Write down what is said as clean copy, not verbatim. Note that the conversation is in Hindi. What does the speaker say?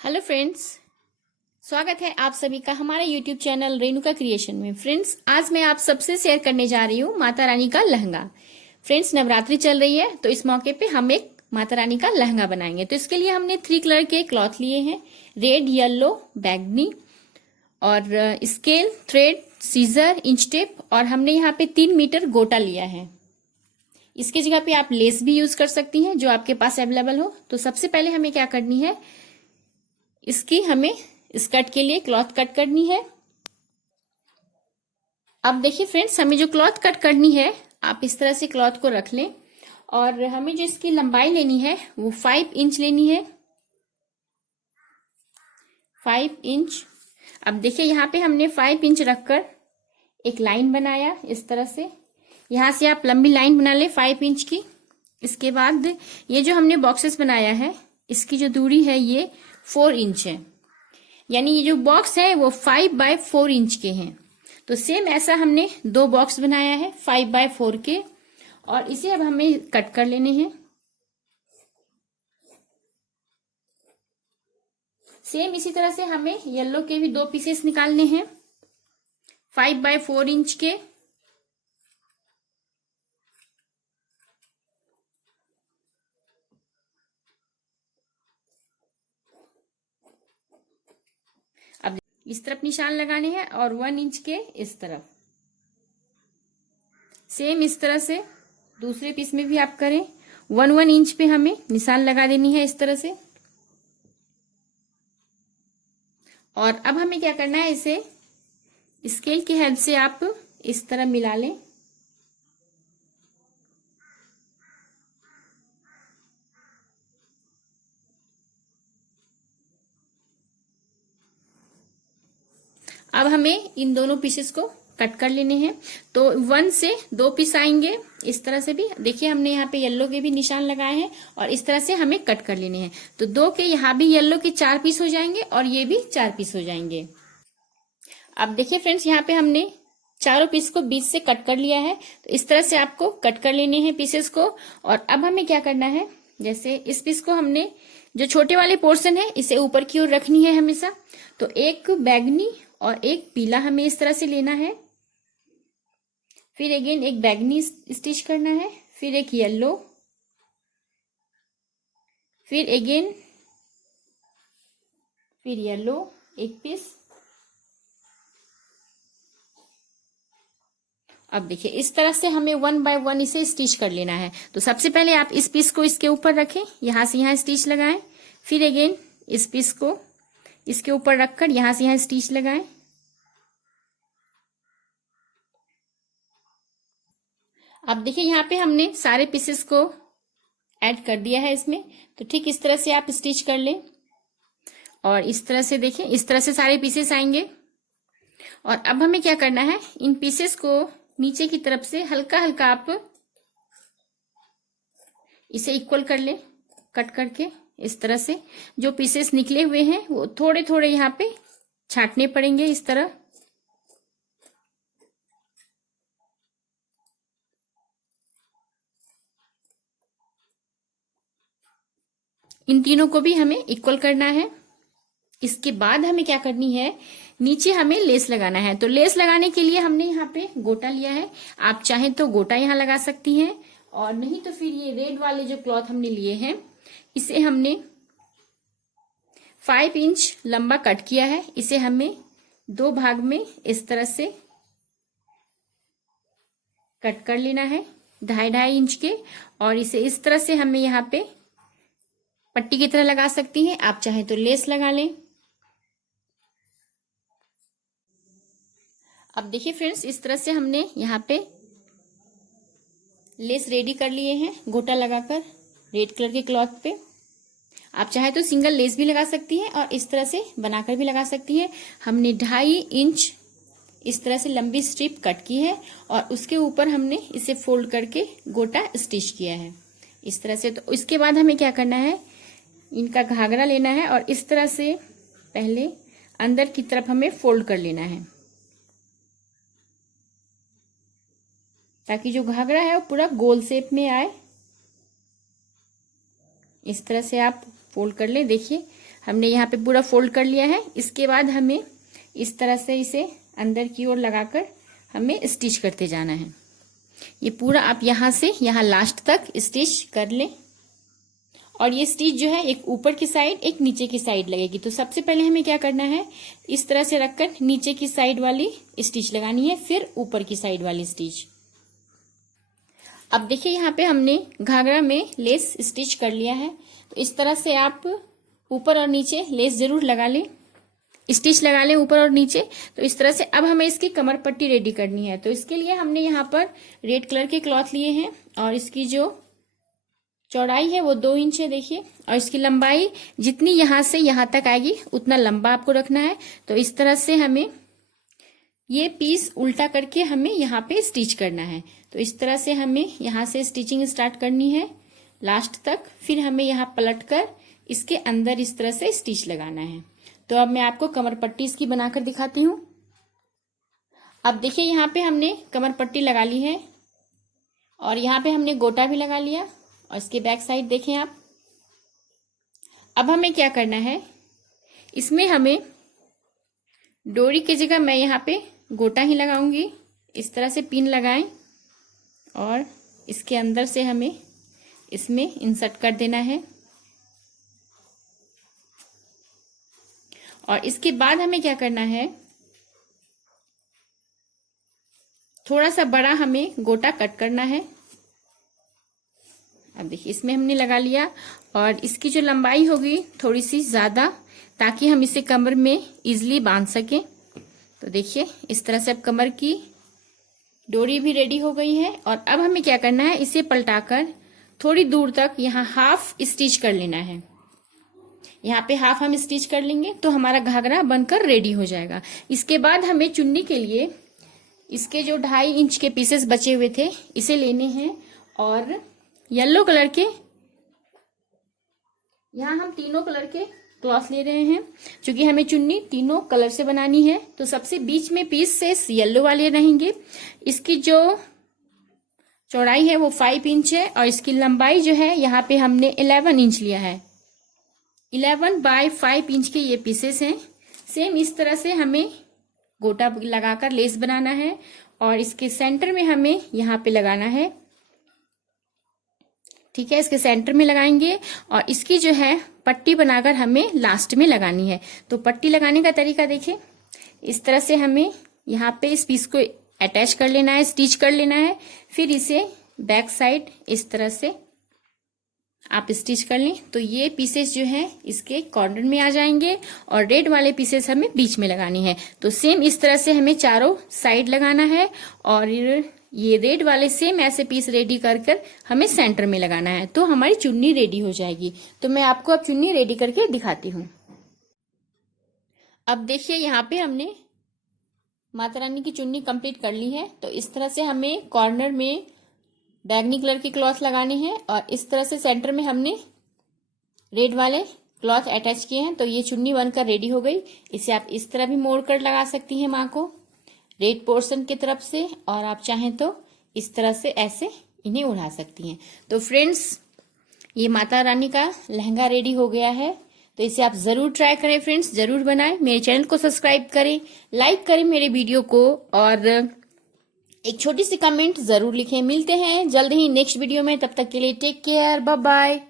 हेलो फ्रेंड्स, स्वागत है आप सभी का हमारे यूट्यूब चैनल रेणुका क्रिएशन में। फ्रेंड्स, आज मैं आप सबसे शेयर करने जा रही हूँ माता रानी का लहंगा। फ्रेंड्स, नवरात्रि चल रही है तो इस मौके पे हम एक माता रानी का लहंगा बनाएंगे। तो इसके लिए हमने 3 कलर के क्लॉथ लिए हैं, रेड, येलो, बैगनी, और scale, thread, scissor, inch tape, और हमने यहाँ पे 3 मीटर गोटा लिया है। इसकी जगह पे आप लेस भी यूज कर सकती हैं जो आपके पास अवेलेबल हो। तो सबसे पहले हमें क्या करनी है, इसकी हमें स्कर्ट के लिए क्लॉथ कट करनी है। अब देखिए फ्रेंड्स, हमें जो क्लॉथ कट करनी है, आप इस तरह से क्लॉथ को रख लें और हमें जो इसकी लंबाई लेनी है वो 5 इंच लेनी है। 5 इंच। अब देखिए यहाँ पे हमने 5 इंच रखकर एक लाइन बनाया इस तरह से। यहां से आप लंबी लाइन बना ले 5 इंच की। इसके बाद ये जो हमने बॉक्सेस बनाया है, इसकी जो दूरी है ये 4 इंच है, यानी ये जो बॉक्स है वो 5 बाय 4 इंच के हैं। तो सेम ऐसा हमने 2 बॉक्स बनाया है 5 बाय 4 के, और इसे अब हमें कट कर लेने हैं। सेम इसी तरह से हमें येलो के भी 2 पीसेस निकालने हैं 5 बाय 4 इंच के। अब इस तरफ निशान लगाने हैं और 1 इंच के इस तरफ। सेम इस तरह से दूसरे पीस में भी आप करें। 1 इंच पे हमें निशान लगा देनी है इस तरह से। और अब हमें क्या करना है, इसे स्केल की हेल्प से आप इस तरह मिला लें। अब हमें इन दोनों पीसेस को कट कर लेने हैं। तो 1 से 2 पीस आएंगे इस तरह से भी। देखिए हमने यहाँ पे येलो के भी निशान लगाए हैं और इस तरह से हमें कट कर लेने हैं। तो 2 के यहाँ भी येलो के 4 पीस हो जाएंगे और ये भी 4 पीस हो जाएंगे। अब देखिए फ्रेंड्स, यहाँ पे हमने चारों पीस को बीच से कट कर लिया है। तो इस तरह से आपको कट कर लेने हैं पीसेस को। और अब हमें क्या करना है, जैसे इस पीस को हमने जो छोटे वाले पोर्शन है इसे ऊपर की ओर रखनी है हमेशा। तो एक बैगनी और एक पीला हमें इस तरह से लेना है। फिर अगेन एक बैगनी स्टिच करना है, फिर एक येलो, फिर अगेन फिर येलो एक पीस। अब देखिए इस तरह से हमें 1 बाय 1 इसे स्टिच कर लेना है। तो सबसे पहले आप इस पीस को इसके ऊपर रखें, यहां से यहां स्टिच लगाएं। फिर अगेन इस पीस को इसके ऊपर रखकर यहां से यहां स्टिच लगाएं। अब देखिए यहाँ पे हमने सारे पीसेस को ऐड कर दिया है इसमें। तो ठीक इस तरह से आप स्टिच कर लें और इस तरह से देखिए इस तरह से सारे पीसेस आएंगे। और अब हमें क्या करना है, इन पीसेस को नीचे की तरफ से हल्का हल्का आप इसे इक्वल कर लें, कट करके इस तरह से। जो पीसेस निकले हुए हैं वो थोड़े थोड़े यहाँ पे छांटने पड़ेंगे इस तरह। इन तीनों को भी हमें इक्वल करना है। इसके बाद हमें क्या करनी है, नीचे हमें लेस लगाना है। तो लेस लगाने के लिए हमने यहाँ पे गोटा लिया है। आप चाहें तो गोटा यहाँ लगा सकती हैं, और नहीं तो फिर ये रेड वाले जो क्लॉथ हमने लिए हैं इसे हमने 5 इंच लंबा कट किया है। इसे हमें 2 भाग में इस तरह से कट कर लेना है 2.5 इंच के। और इसे इस तरह से हमें यहाँ पे पट्टी की तरह लगा सकती हैं, आप चाहें तो लेस लगा लें। अब देखिए फ्रेंड्स, इस तरह से हमने यहाँ पे लेस रेडी कर लिए हैं गोटा लगाकर रेड कलर के क्लॉथ पे। आप चाहे तो सिंगल लेस भी लगा सकती हैं और इस तरह से बनाकर भी लगा सकती हैं। हमने 2.5 इंच इस तरह से लंबी स्ट्रिप कट की है और उसके ऊपर हमने इसे फोल्ड करके गोटा स्टिच किया है इस तरह से। तो इसके बाद हमें क्या करना है, इनका घाघरा लेना है और इस तरह से पहले अंदर की तरफ हमें फोल्ड कर लेना है, ताकि जो घाघरा है वो पूरा गोल शेप में आए। इस तरह से आप फोल्ड कर ले। देखिए हमने यहाँ पे पूरा फोल्ड कर लिया है। इसके बाद हमें इस तरह से इसे अंदर की ओर लगाकर हमें स्टिच करते जाना है। ये पूरा आप यहाँ से यहाँ लास्ट तक स्टिच कर लें। और ये स्टिच जो है एक ऊपर की साइड एक नीचे की साइड लगेगी। तो सबसे पहले हमें क्या करना है, इस तरह से रखकर नीचे की साइड वाली स्टिच लगानी है, फिर ऊपर की साइड वाली स्टिच। अब देखिए यहाँ पे हमने घाघरा में लेस स्टिच कर लिया है। तो इस तरह से आप ऊपर और नीचे लेस जरूर लगा लें, स्टिच लगा लें ऊपर और नीचे। तो इस तरह से अब हमें इसकी कमर पट्टी रेडी करनी है। तो इसके लिए हमने यहाँ पर रेड कलर के क्लॉथ लिए हैं और इसकी जो चौड़ाई है वो 2 इंच है देखिए, और इसकी लंबाई जितनी यहाँ से यहाँ तक आएगी उतना लंबा आपको रखना है। तो इस तरह से हमें ये पीस उल्टा करके हमें यहाँ पे स्टिच करना है। तो इस तरह से हमें यहाँ से स्टिचिंग स्टार्ट करनी है लास्ट तक, फिर हमें यहाँ पलट कर इसके अंदर इस तरह से स्टिच लगाना है। तो अब मैं आपको कमर पट्टी इसकी बनाकर दिखाती हूँ। अब देखिए यहाँ पे हमने कमर पट्टी लगा ली है और यहाँ पे हमने गोटा भी लगा लिया और इसके बैक साइड देखें आप। अब हमें क्या करना है, इसमें हमें डोरी की जगह मैं यहाँ पे गोटा ही लगाऊंगी। इस तरह से पिन लगाएं और इसके अंदर से हमें इसमें इंसर्ट कर देना है। और इसके बाद हमें क्या करना है, थोड़ा सा बड़ा हमें गोटा कट करना है। अब देखिए इसमें हमने लगा लिया और इसकी जो लंबाई होगी थोड़ी सी ज्यादा, ताकि हम इसे कमर में इजीली बांध सकें। तो देखिए इस तरह से अब कमर की डोरी भी रेडी हो गई है। और अब हमें क्या करना है, इसे पलटाकर थोड़ी दूर तक यहाँ हाफ स्टिच कर लेना है। यहाँ पे हाफ हम स्टिच कर लेंगे तो हमारा घाघरा बनकर रेडी हो जाएगा। इसके बाद हमें चुन्नी के लिए इसके जो 2.5 इंच के पीसेस बचे हुए थे इसे लेने हैं और येलो कलर के, यहाँ हम तीनों कलर के क्लॉथ ले रहे हैं क्योंकि हमें चुन्नी तीनों कलर से बनानी है। तो सबसे बीच में पीसेस येलो वाले रहेंगे। इसकी जो चौड़ाई है वो 5 इंच है और इसकी लंबाई जो है यहाँ पे हमने 11 इंच लिया है। 11 बाय 5 इंच के ये पीसेस हैं। सेम इस तरह से हमें गोटा लगाकर लेस बनाना है और इसके सेंटर में हमें यहाँ पे लगाना है। ठीक है, इसके सेंटर में लगाएंगे और इसकी जो है पट्टी बनाकर हमें लास्ट में लगानी है। तो पट्टी लगाने का तरीका देखिए, इस तरह से हमें यहाँ पे इस पीस को अटैच कर लेना है, स्टिच कर लेना है। फिर इसे बैक साइड इस तरह से आप स्टिच कर लें तो ये पीसेस जो है इसके कॉर्नर में आ जाएंगे और रेड वाले पीसेस हमें बीच में लगानी है। तो सेम इस तरह से हमें चारों साइड लगाना है और ये रेड वाले सेम ऐसे पीस रेडी कर हमें सेंटर में लगाना है। तो हमारी चुन्नी रेडी हो जाएगी। तो मैं आपको अब चुन्नी रेडी करके दिखाती हूँ। अब देखिए यहाँ पे हमने माता रानी की चुन्नी कंप्लीट कर ली है। तो इस तरह से हमें कॉर्नर में बैगनी कलर की क्लॉथ लगानी है और इस तरह से सेंटर में हमने रेड वाले क्लॉथ अटैच किए हैं। तो ये चुन्नी बनकर रेडी हो गई। इसे आप इस तरह भी मोड़ कर लगा सकती हैं माँ को रेड पोर्शन की तरफ से, और आप चाहें तो इस तरह से ऐसे इन्हें उड़ा सकती हैं। तो फ्रेंड्स, ये माता रानी का लहंगा रेडी हो गया है। तो इसे आप जरूर ट्राई करें फ्रेंड्स, जरूर बनाएं। मेरे चैनल को सब्सक्राइब करें, लाइक करें मेरे वीडियो को और एक छोटी सी कमेंट जरूर लिखें। मिलते हैं जल्द ही नेक्स्ट वीडियो में, तब तक के लिए टेक केयर, बाय बाय।